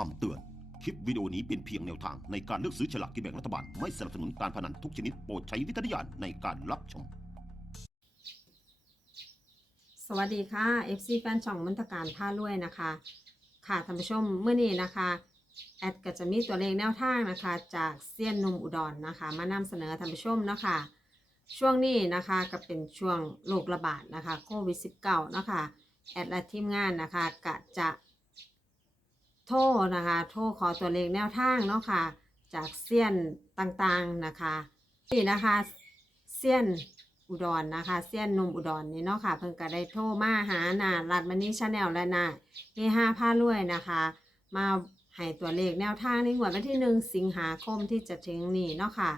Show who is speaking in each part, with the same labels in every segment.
Speaker 1: คำเตือน คลิปวิดีโอนี้เป็นเพียงแนวทางในการเลือกซื้อฉลากกินแบ่งรัฐบาล ไม่สนับสนุนการพนันทุกชนิดโปรดใช้วิจารณญาณในการรับชม
Speaker 2: สวัสดีค่ะ FC แฟนช่องมันตการท่ารวยนะคะ ค่ะท่านผู้ชมเมื่อนี้นะคะ แอดก็จะมีตัวเลขแนวทางนะคะ จากเซียนนุมอุดรนะคะ มานำเสนอท่านผู้ชมเนาะคะช่วงนี้นะคะก็เป็นช่วงโรคระบาดนะคะโควิด -19 เนาะคะแอดและทีมงานนะคะก็จะ โทรนะคะ โทรขอตัวเลขแนวทางเนาะค่ะ จากเซียนต่างๆนะคะ นี่นะคะเซียนอุดรนะคะเซียนนมอุดรนี่เนาะค่ะ เพิ่งก็ได้โทรมาหานารัดมันนี่ชาแนลและนาเฮห้าผ้ารวยนะคะ มาให้ตัวเลขแนวทางในงวดวันที่หนึ่งสิงหาคมที่จะถึงนี้เนาะค่ะ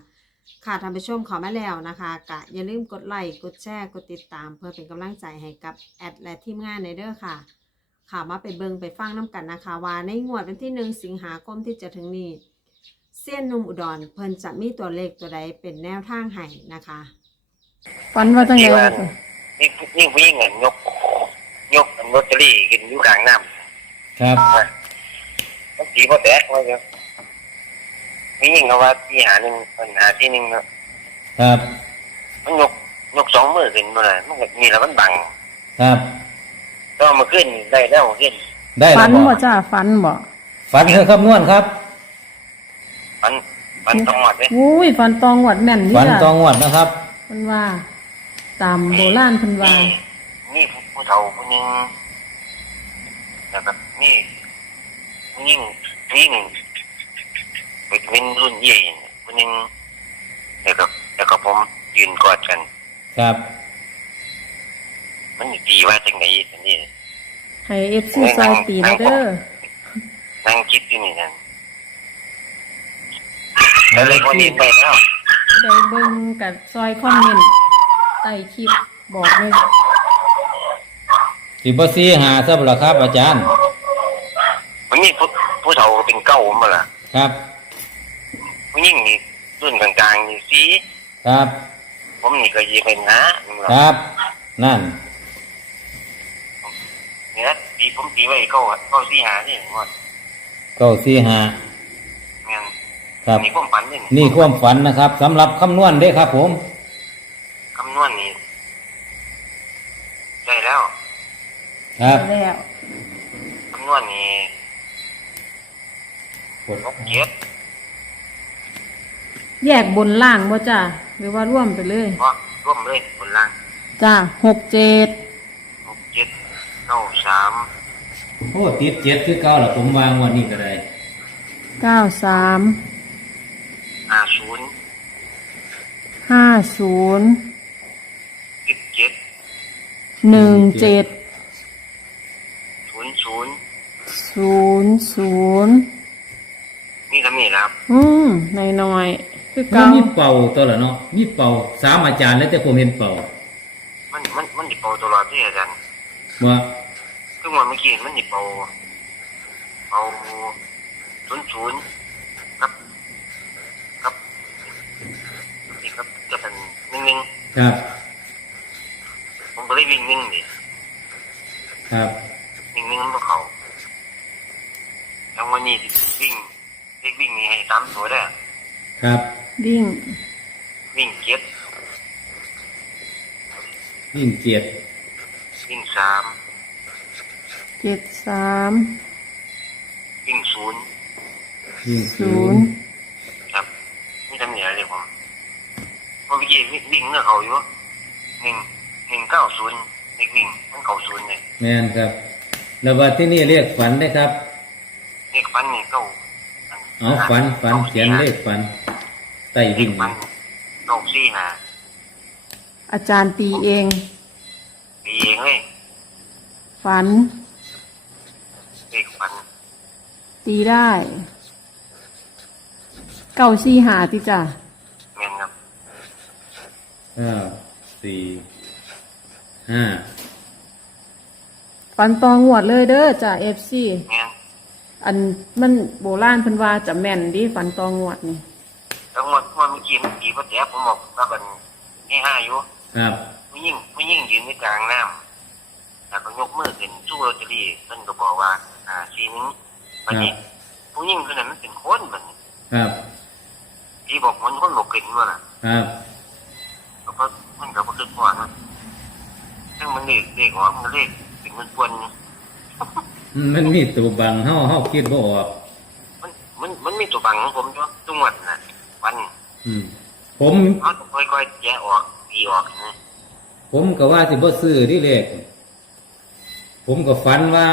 Speaker 2: ค่ะท่านผู้ชมขอมาแล้วนะคะกะอย่าลืมกดไลค์กดแชร์กดติดตาม เพื่อเป็นกำลังใจให้กับแอดและทีมงานในเด้อค่ะ ค่ะมาไปเบิงไปฟังน้ำกันนะคะ ว่าในงวดวันที่หนึ่งสิงหาคมที่จะถึงนี้เซียนหนุ่มอุดรเพิ่นจะมีตัวเลขตัวใดเป็นแนวทางให้นะคะ
Speaker 3: ฝันว่าจังไง
Speaker 4: ที่ว่า
Speaker 3: ล่ะ
Speaker 4: นี่นี่ผู้หญิงเงินยกยกอันลอตเตอรี่ขึ้นอยู่กลางน้
Speaker 5: ครับำ
Speaker 4: มันสีบ่แตกว่าจะผู้หญิงเขาว่าที่หาหนึ่งปัญหาที่หนึ่งเนาะ
Speaker 5: ครับ
Speaker 4: มันยกยกสองมือขึ้นมาเลยมันก็มีแล้วมันบัง
Speaker 5: ครับ
Speaker 4: ก็เอามาขึ้นได้แล้วขึ้น
Speaker 5: ได้
Speaker 3: ฝั
Speaker 5: แล้ว
Speaker 3: น
Speaker 5: บ่
Speaker 3: บ่จ้าฝันบ่
Speaker 5: ฝันเธอคำนวณครับ
Speaker 4: มันมันต้องหมดเลย
Speaker 3: อุ้ยฝันตองหวดแม่นนี่
Speaker 5: ฝัน
Speaker 3: จ้ะ
Speaker 5: ตองวดนะครับ
Speaker 3: เพิ่นว่า ตามโบราณเพิ่นว่า
Speaker 4: นี่ผู้เฒ่าผู้หนึงแล้วก็นี่ผู้หญิงผู้หญิงเป็นรุ่นใหญ่ผู้หนึงแล้วก็แล้วก็ผมยืนกอดกัน
Speaker 5: ครับ
Speaker 4: มันดีว่าจังไหนอันนี้
Speaker 3: ให้ FC ซอยตีนะเด้อ
Speaker 4: นั่งคิดอยู่นี่นั่นแล้วเลยคนนี้ไปแล้ว
Speaker 3: ได้เบิ่งกับซอยคอมเมนต์ใต้คลิปบอกเลย
Speaker 5: สิบสี่หาซะบ่ล่ะครับอาจารย์
Speaker 4: มันนี่ผู้ผู้เฒ่าเป็นเก้ามาล่ะ
Speaker 5: ครับ
Speaker 4: ผู้ยิ่งนี่รุ่นกลางๆนี่สี
Speaker 5: ครับ
Speaker 4: ผมนี่ก็ยีเป็นนะ
Speaker 5: ครับ นั่น
Speaker 4: เนี่ย ตีผมตีไว้เก้าเก้าสี่หานี่หมด
Speaker 5: เก้าสี่หา
Speaker 4: เงี้ย
Speaker 5: ครับ
Speaker 4: นี่ผมฝันนี่
Speaker 5: นี่ความฝันนะครับสำหรับคำนวณเด้ครับ ผม
Speaker 4: คำนวณนี่ได้แล้ว
Speaker 5: ครับ
Speaker 3: แล้ว
Speaker 4: คำนวณนี่
Speaker 5: กด
Speaker 4: นกเกียรติ
Speaker 3: แยกบนล่างบ่จ้าหรือว่าร่วมไปเลย
Speaker 4: ว่าร่วมเลยบนล่าง
Speaker 3: จ้าหกเจ็ด
Speaker 4: นกเกียรติเก้าสาม
Speaker 5: โอ้ติดเจ็ดคือเก้าล่ะผมวางวันนี้ก็ได้
Speaker 3: เก้าสาม
Speaker 4: ห้าศูนย์
Speaker 3: ห้าศูนย์
Speaker 4: สิบเจ็ด
Speaker 3: หนึ่งเจ็ด
Speaker 4: ศูนย์ศูนย์
Speaker 3: ศูนย์ศูนย์
Speaker 4: นี่ก็มีแล้วครับ
Speaker 3: อืมน้อยๆคือ
Speaker 5: มั
Speaker 3: เก่าน
Speaker 5: มีเป่าตัวละเนาะมีเป่าสามอาจารย์แล้วแต่ผมเห็นเป่า
Speaker 4: มันมันมันดิเป่าตลอดที่อาจารย์
Speaker 5: ว่า
Speaker 4: คือวันเมื่อกี้มันดิเป่าเป่าศูนย์ศูนย์ครับ ครับนี่ครับจะเป็นหนึ่งหนึ่ง
Speaker 5: ครับ
Speaker 4: ผมก็เลยวิ่งหนึ่งดิ
Speaker 5: ครับ
Speaker 4: วิ่งหนึ่งมันเขาแล้ววันนี้วิ่งเลขวิ่งนี่ให้สามตัวได้อ
Speaker 5: ครับ
Speaker 3: วิ่ง
Speaker 4: วิ่งเจ็ด
Speaker 5: ยิ่งเจ็ด
Speaker 4: วิ่งสาม
Speaker 3: เจ็ดสาม
Speaker 4: วิ่งศูนย์
Speaker 5: ยิ่ง
Speaker 3: ศูนย์
Speaker 4: ครับนี่ทำเนี่ยเลยผมเพราะเมื่อกี้วิ่งเนื้อเขาอยู่หนึ่งหนึ่งเก้าศูนย์เลขวิ่งมันเขาศูนย์เลย
Speaker 5: แม่นครับแล้วว่าที่นี่เรียกฝันได้ครับ
Speaker 4: เลขฟันนี่เก้า
Speaker 5: เอาฝันฝันเขียนเลขฝันไต่
Speaker 4: เล
Speaker 5: วิ่
Speaker 4: ข
Speaker 5: ง
Speaker 4: ฟันเก้าสี่ห้า
Speaker 3: อาจารย์ตีเอง
Speaker 4: ดีเองเลย
Speaker 3: ฝัน
Speaker 4: เลขฟัน
Speaker 3: ตีได้เก้าสี่หาติจ้ะ
Speaker 4: เงินครับ
Speaker 5: เก้าสี่ห้า
Speaker 3: ฝันตองหวดเลยเด้อจ้ะเอฟซี
Speaker 4: เงิน
Speaker 3: อันมันโบราณเพิ่นว่าจะแม่นดิฝันตองหวดนี่
Speaker 4: แล้วงวดงวดเมื่อกี้มันตีพระแจ๊ผมบอกว่าเป็นให้ห้าอยู่
Speaker 5: ครับ
Speaker 4: ผู้ยิ่งผู้ยิ่งยืนในกลางน้ำ แล้วก็ยกมือขึ้นสู้ลอตเตอรี่เพิ่นก็บอกว่าอ่าสีนึงวันนี้
Speaker 5: ครับ
Speaker 4: ผู้หญิงคนนั้นมันเป็นคนมัน
Speaker 5: ครับ
Speaker 4: ที่บอกมันคนบอกเก่งว่าน่ะ
Speaker 5: ครับ
Speaker 4: ก็เพราะมันก็บ่คิดว่านะซึ่งมันเลขเลขออกมันเลขเป็นมันปวน
Speaker 5: มันมีตัวบังเฮาเฮาคิดบ่ออก
Speaker 4: มันมันมันมีตัวบังของผมอยู่ทุกวันน่ะวัน
Speaker 5: อืม ผม
Speaker 4: เขาต้องค่อยๆแยะออกดีออกนะ
Speaker 5: ผมก็ว่าสิบ่ซื้อที่เลข ผมก็ฝันว่า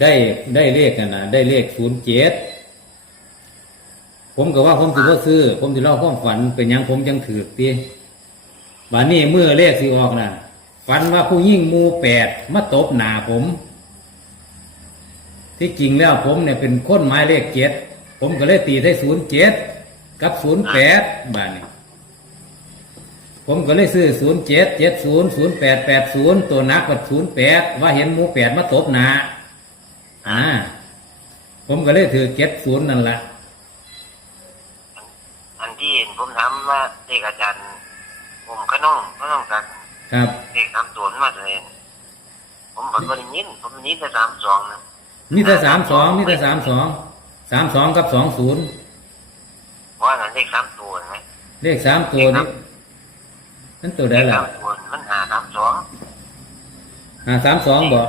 Speaker 5: ได้ได้เลขนั่นนะได้เลขศูนย์เจ็ดผมก็ว่าผมสิบ่าซื้อ ผมสิเล่าความฝันเป็นยังผมจังถือตีบัดนี้เมื่อเลขสิออกนะฝันว่าผู้ยิ่งมูแปดมาตบหนาผม ที่จริงแล้วผมเนี่ยเป็นคนหมายเลขเจ็ดผมก็เลยตีได้ศูนย์เจ็ดกับศูนย์แปดบาทนี้ ผมก็เลยซื้อศูนย์เจ็ดเจ็ดศูนย์ศูนย์แปดแปดศูนย์ตัวนักกับศูนย์แปดว่าเห็นหมูแปดมาตบหนาอ่า ผมก็เลยถือเจ็ดศูนย์นั่นแหละ
Speaker 4: อันที่เห็นผมถามว่าเลขอาจารย์ ผมก็น้องก็น้องกัน
Speaker 5: ครับ
Speaker 4: เลขสามตัวมันมาเลยผมบอกว่าได้ยินผมได้ยินแต่สามสองนะ
Speaker 5: มีแต่สามสองมีแต่สามสองสามสองกับสองศูนย์
Speaker 4: เพราะว่านั้นเลขสามตัวนะ
Speaker 5: เลขสามตัวนี้ นั่นตัว
Speaker 4: เล
Speaker 5: ใด
Speaker 4: ข
Speaker 5: ล่ะ
Speaker 4: สามตัวมันหาสามสอง
Speaker 5: ห้าสามสองบอก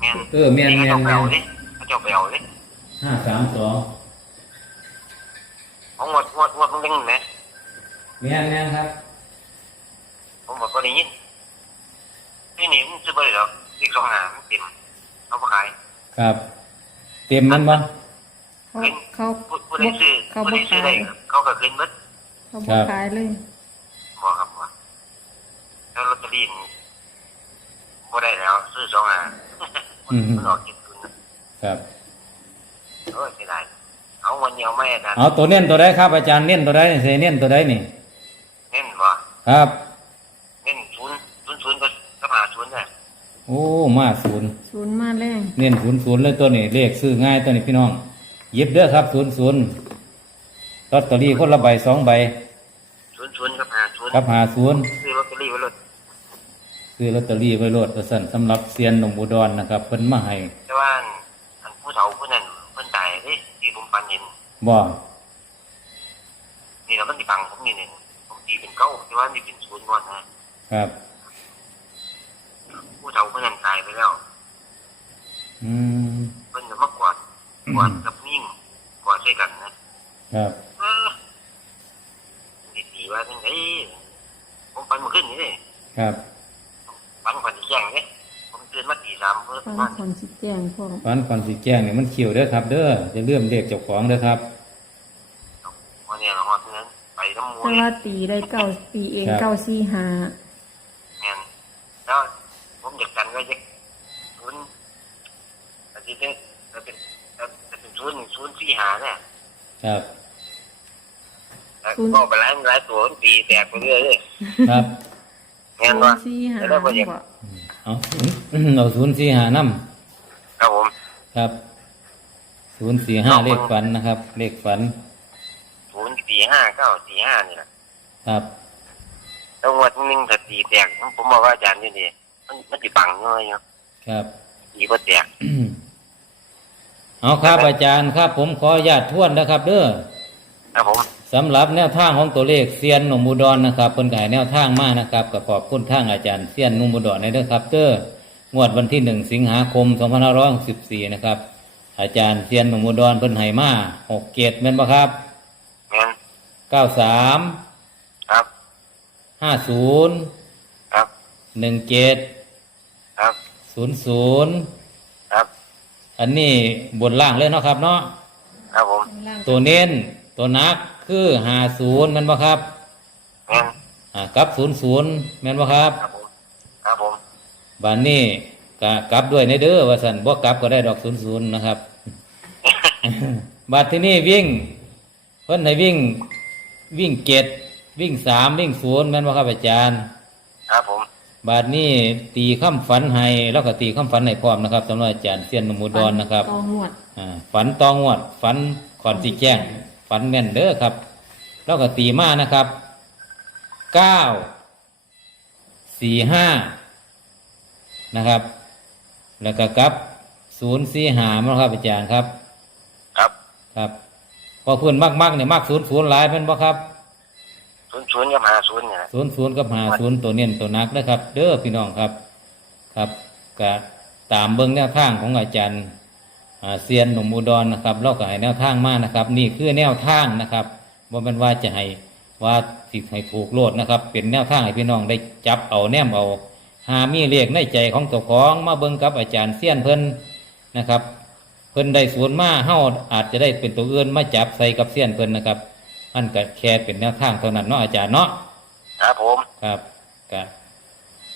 Speaker 4: แม่น
Speaker 5: เออแม่นแม่น
Speaker 4: เขา
Speaker 5: แม่น
Speaker 4: เจ้าไปเอาดิเขาเจ้าไปเอาดิ
Speaker 5: ห้าสามสอง
Speaker 4: ผมงวดงวดงวดมันยังไหม
Speaker 5: แม่นแม่นครับ
Speaker 4: ผมบอกว่าได้ยินที่นี่มันจะไปหรอกอีกสองหามันเต็มเขาไปขาย
Speaker 5: ครับ เต็มมันบ่
Speaker 3: เขาเขา
Speaker 4: ผู้ผู้ได้ซื้อ
Speaker 3: เขา
Speaker 4: ผู้
Speaker 3: บ่
Speaker 4: ได้ซื้อ
Speaker 3: ขาย
Speaker 4: ได้เขาก็ขึ้นเบิด
Speaker 3: เขาบ่ขายเลย
Speaker 4: บอกครับว่า แล้วลอตเตอรี่นี่บ่ได้แล้ว ซื้อสองหามันออกจิตคุณนะครับ โอ้ยเสียดายเอาวันเดียวไม่นะ
Speaker 5: เอาตัวเน้นตัวใดครับอาจารย์เน้นตัวใดเซเน้นตัวใดนี่
Speaker 4: เน้นบ่
Speaker 5: ครับ
Speaker 4: เน้นศูนย์ศูนย์ศูนย์ก็ก็หาศูนย์เนี่ย
Speaker 5: โอ้มาศูนย์
Speaker 3: ศูนย์มาแรง
Speaker 5: เน้นศูนย์ศูนย์เลยตัวนี้เลขซื้อง่ายตัวนี้พี่น้องหยิบเด้อครับศูนย์ศูนย์ลอตเตอรี่คนละใบสองใบ
Speaker 4: ศูนย์ศูนย์ก็หาศูนย์
Speaker 5: ครับหาศูนย์
Speaker 4: ซื้อลอตเตอรี่ไว้เลย
Speaker 5: ซื้อลอตเตอรี่ไว้โลดประสันสำหรับเซียนหนมอุดรนะครับเพิ่นมาให้
Speaker 4: แต่ว่าอันผู้เฒ่าผู้นั้นเพิ่นตายเด้ที่ผมฟันเห็น
Speaker 5: บ่
Speaker 4: นี่เรามันสิบังผมนี่เนี่ยผมตีเป็นเก้าแต่ว่านี่เป็นศูนย์ก่อนนะครับ ผู้เฒ่าผู้นั้นตายไปแล้ว
Speaker 5: อืม
Speaker 4: เพิ่นจะมากวาดกวาดกับยิ่งกวาดใส่กันนะครับเออดีดีว่าจังไดผมฟันเมาขึ้นนี่เด้
Speaker 5: ครับ
Speaker 4: ฟันฟันที่แจ้งเนี่ย ผมตื่นมาตีสามเพื่อ
Speaker 3: ฟัง
Speaker 4: มา
Speaker 3: คนสิแจ้งพวก
Speaker 5: ฟันก่อนสิแจ้งเนี่ยมันเขียวเด้อครับเด้อจะเลื่อมเลขเจ้าของเด้อครับ
Speaker 4: วันนี้เราฮอดเนั้นไปน้ำมู
Speaker 3: แต่
Speaker 4: ล
Speaker 3: ว่าตีได้เก้าตีเอง
Speaker 5: ครับ
Speaker 3: เก้าสี่หา
Speaker 4: แม่นแล้วผมอยากกันไว้จะศูนย์อาทิตย์นี้จะเป็นจะเป็นศูนย์ศูนย์สี่หาเนี่ย
Speaker 5: ครับ
Speaker 4: แล้วก็ไปหลายหลายตัวมันตีแตกไปเรื่อยเลย
Speaker 5: ครับ
Speaker 4: แม่น
Speaker 3: ศู
Speaker 4: ว่าน
Speaker 3: ย์สี่หา
Speaker 4: แล้วก็อยาก
Speaker 3: บ่
Speaker 5: เอาเอาศูนย์สี่หาน้
Speaker 4: ครับผมำ
Speaker 5: ครับศูนย์สี่ห้าเลขฝันนะครับ เลขฝัน
Speaker 4: ศูนย์สี่ห้าเก้าสี่ห้านี่แหละ
Speaker 5: ครับ
Speaker 4: แล้วงวดหนึงถ้าตีแตกผมบอกว่าอาจารย์นี่ดีมันมันจะบังเงยอยู่
Speaker 5: ครับ
Speaker 4: ตีบ่แตก
Speaker 5: เอาครับอาจารย์ครับ ผมขออนุญาตทวนนะครับ เด้อ
Speaker 4: ครับผม
Speaker 5: สำหรับแนวทางของตัวเลขเซียนหนุ่มอุดรนะครับเพิ่นก็ให้แนวทางมานะครับกับขอบคุณทางอาจารย์เซียนหนุ่มอุดรในเด้อครับเด้องวดวันที่หนึ่งสิงหาคม2564นะครับ อาจารย์เซียนหนุ่มอุดรเพิ่นให้มาหกเกตแม่นบ่ครับ
Speaker 4: แม่น
Speaker 5: เก้าสาม
Speaker 4: ครับ
Speaker 5: ห้าศูนย์
Speaker 4: ครับ
Speaker 5: หนึ่งเกต
Speaker 4: ครับ
Speaker 5: ศูนย์ศูนย์
Speaker 4: ครับ
Speaker 5: อันนี้บนล่างเลยเนาะครับเนาะ
Speaker 4: ครับผม
Speaker 5: ตัวเน้น ตัวนักคือห้าศูนย์แม่นบ่ครับ
Speaker 4: แม่น
Speaker 5: อ่ากับศูนย์ศูนย์แม่นบ่ครับ
Speaker 4: ครับผมครับผม
Speaker 5: บานนี้กกลับด้วยในเด้อว่าสันบ่กลับก็ได้ดอกศูนย์ศูนย์นะครับ บาทที่นี่วิ่งเพิ่นให้วิ่งวิ่งเจ็ดวิ่งสามวิ่งศูนย์แม่นว่าครับอาจารย์
Speaker 4: ครับผม
Speaker 5: บาทนี้ตีข้ามฝันให้แล้วก็ตีข้ามฝันให้พร้อมนะครับสำหรับอาจารย์เซียนหนมอุดรนะครับ
Speaker 3: ต่อหมวด
Speaker 5: อ่าฝันตองวด ฝันขอนสีแจ้ง ฝันแม่นเด้อครับแล้วก็ตีมานะครับเก้าสี่ห้านะครับ แล้วก็กับศูนย์สี่หามั้งครับอาจารย์ครับ
Speaker 4: ครับ
Speaker 5: ครับ พอเพื่อนมากๆเนี่ยมากศูนย์ศูนย์หลายเป็นบ่ครับ
Speaker 4: ศูนย์ศูนย์กับหาศูนย์เนี่ยนะ
Speaker 5: ศูนย์ศูนย์กับหาศูนย์ตัวเน้นตัวนักนะครับ เด้อพี่น้องครับ ครับก็ตามเบิ้งแนวทางของอาจารย์อ่า เซียนหนุ่มอุดรนะครับเราก็ให้แนวทางมานะครับ นี่คือแนวทางนะครับว่ามันว่าจะให้ว่าสิให้ถูกโลดนะครับ เป็นแนวทางให้พี่น้องได้จับเอาแนมเอาหามีเลขในใจของเจ้าของมาเบิ้งกับอาจารย์เซียนเพิ่นนะครับ เพิ่นได้สวนมาเฮาอาจจะได้เป็นตัวอื่นมาจับใส่กับเซียนเพิ่นนะครับมันก็แค่เป็นแนวทางเท่านั้นเนาะอาจารย์เนาะ
Speaker 4: ครับผม
Speaker 5: ครับก็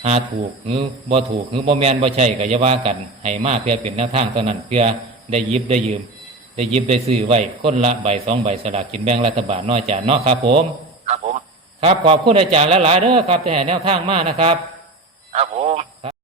Speaker 5: หาถูกหรือบ่ถูกหรือบ่แมนบ่ใช่ก็อย่าว่ากันให้มาเพื่อเป็นแนวทางเท่านั้นเพื่อ ได้หยิบได้ยืม ได้หยิบได้ซื้อไว้คนละใบสองใบสลากกินแบ่งรัฐบาลเนาะอาจารย์เนาะครับผม
Speaker 4: ครับผม
Speaker 5: ครับขอบคุณอาจารย์หลายๆเด้อครับที่ให้แนวทางมานะครับ
Speaker 4: ครับผม